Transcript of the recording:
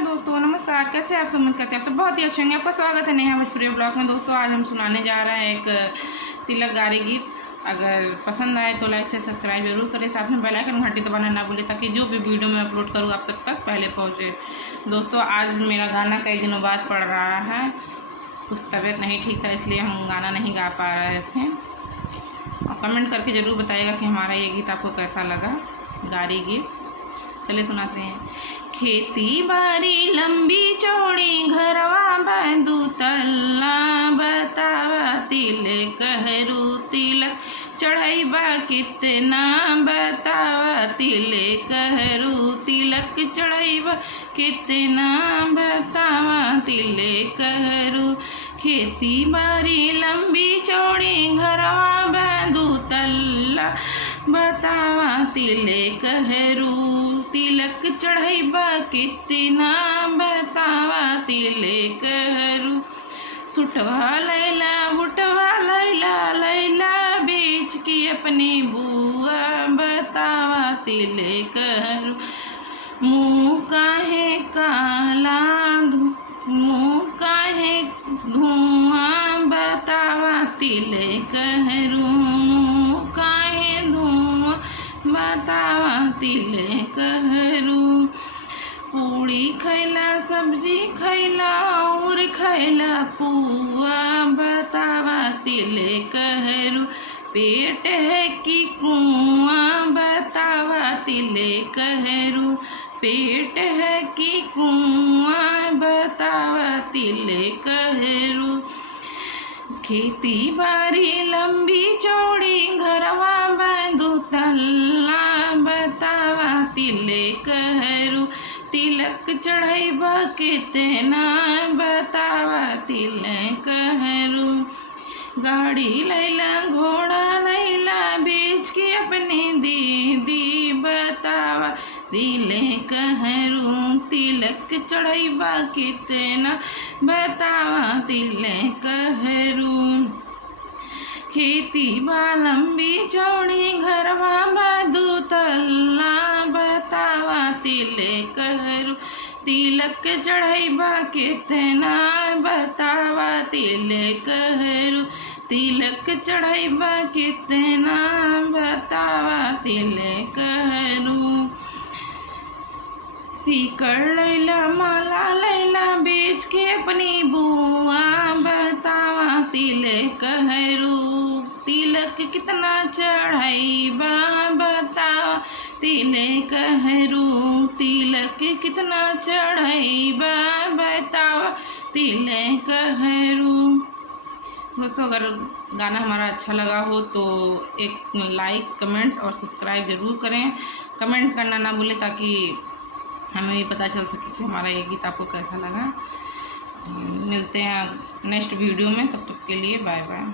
दोस्तों नमस्कार, कैसे आप सब? उम्मीद करते हैं आप सब बहुत ही अच्छे होंगे। आपका स्वागत है नेहा भोजपुरी ब्लॉग में। दोस्तों आज हम सुनाने जा रहे हैं एक तिलक गारी गीत। अगर पसंद आए तो लाइक से सब्सक्राइब जरूर करें, साथ में बेल आइकन घंटी दबाना ना भूलें ताकि जो भी वीडियो मैं अपलोड करूँ आप सब तक पहले पहुँचे। दोस्तों आज मेरा गाना कई दिनों बाद पड़ रहा है, कुछ तबीयत नहीं ठीक था इसलिए हम गाना नहीं गा पा रहे थे। और कमेंट करके ज़रूर बताइएगा कि हमारा ये गीत आपको कैसा लगा, गारी गीत। चलिए सुनाते हैं। खेती बारी लंबी चौड़ी घरवा बंदू तल्ला, बतावा तिलक हरू तिलक चढ़ाईबा कितना, बतावा तिलक हरू तिलक चढ़ाईबा कितना, बतावा तिलक हरू। खेती बारी लंबी चौड़ी घरवा बंदू तल्ला, बतावा तिलक हरू तिलक चढ़ाईबा कितना, बतावा तिलक हरू। सुटवा लैला बुटवा लैला, लैला बेच की अपनी बुआ, बतावा तिलक हरू। मुँह काहे काला मुँह काहे धुआं, बतावा तिलक हरू। मुँह काहे धुआं, बतावा तिलक हरू। पूड़ी खैला सब्जी खैला और खैला पुआ, बतावा तिलक हरू। पेट है कि कुआं, बतावा तिलक हरू। पेट है कि कुआं, बतावा तिलक हरू। खेती बारी लंबी चौड़ी घरवा बंदू तल्ला, बतावा तिलक हरू। तिलक चढ़ाईबा कितना, बतावा तिलक हरू। गाड़ी लैला घोड़ा लैला बेच के अपनी दीदी, बतावा तिलक हरू। तिलक चढ़ाईबा कितना, बतावा तिलक हरू। खेती बा लंबी चौड़ी घरवा बंदू तल्ला, बतावा तिलक हरू। तिलक चढ़ाईबा कितना, बतावा तिलक हरू। तिलक चढ़ाईबा कितना, बतावा तिलक हरू। सीकड़ लैला माला लैला बेच के अपनी बुआ, बतावा तिलक हरू। तिलक कितना चढ़ाईबा, बतावा तिलक हरू। तिलक कितना चढ़ाईबा, बतावा तिलक हरू। दोस्तों अगर गाना हमारा अच्छा लगा हो तो एक लाइक कमेंट और सब्सक्राइब ज़रूर करें। कमेंट करना ना भूलें ताकि हमें भी पता चल सके कि हमारा ये गीत आपको कैसा लगा। मिलते हैं नेक्स्ट वीडियो में, तब तक के लिए बाय बाय।